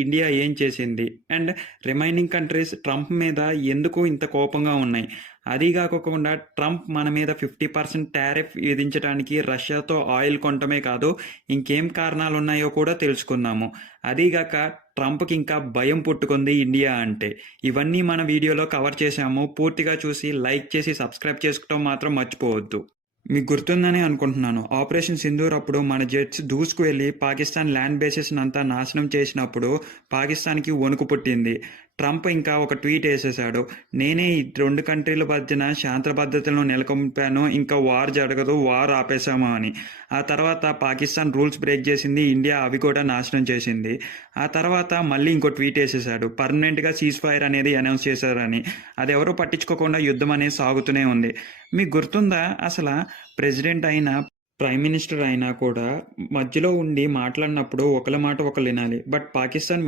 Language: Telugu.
ఇండియా ఏం చేసింది? అండ్ రిమైనింగ్ కంట్రీస్ ట్రంప్ మీద ఎందుకు ఇంత కోపంగా ఉన్నాయి? అది కాకుండా ట్రంప్ మన మీద ఫిఫ్టీ పర్సెంట్ టారిఫ్ విధించడానికి రష్యాతో ఆయిల్ కొనటమే కాదు ఇంకేం కారణాలు ఉన్నాయో కూడా తెలుసుకుందాము. అదీగాక ట్రంప్కి ఇంకా భయం పుట్టుకుంది ఇండియా అంటే. ఇవన్నీ మన వీడియోలో కవర్ చేశాము. పూర్తిగా చూసి లైక్ చేసి సబ్స్క్రైబ్ చేసుకోవడం మాత్రం మర్చిపోవద్దు. మీకు గుర్తుందని అనుకుంటున్నాను. ఆపరేషన్ సింధూర్ అప్పుడు మన జెట్స్ దూసుకు వెళ్ళి పాకిస్తాన్ ల్యాండ్ బేసెస్ అంతా నాశనం చేసినప్పుడు పాకిస్తాన్కి వణుకు పుట్టింది. ట్రంప్ ఇంకా ఒక ట్వీట్ వేసేశాడు. నేనే ఈ రెండు కంట్రీల మధ్యన శాంత పద్ధతులను నెలకొల్పాను ఇంకా వార్ జరగదు వార్ ఆపేశాము అని. ఆ తర్వాత పాకిస్తాన్ రూల్స్ బ్రేక్ చేసింది ఇండియా అవి కూడా నాశనం చేసింది. ఆ తర్వాత మళ్ళీ ఇంకో ట్వీట్ వేసేశాడు. పర్మనెంట్గా సీజ్ ఫైర్ అనేది అనౌన్స్ చేశారని. అది ఎవరో పట్టించుకోకుండా యుద్ధం అనేది సాగుతూనే ఉంది. మీకు గుర్తుందా? అసలు ప్రెసిడెంట్ అయిన ప్రైమ్ మినిస్టర్ అయినా కూడా మధ్యలో ఉండి మాట్లాడినప్పుడు ఒకళ్ళ మాట ఒకళ్ళు వినాలి. బట్ పాకిస్తాన్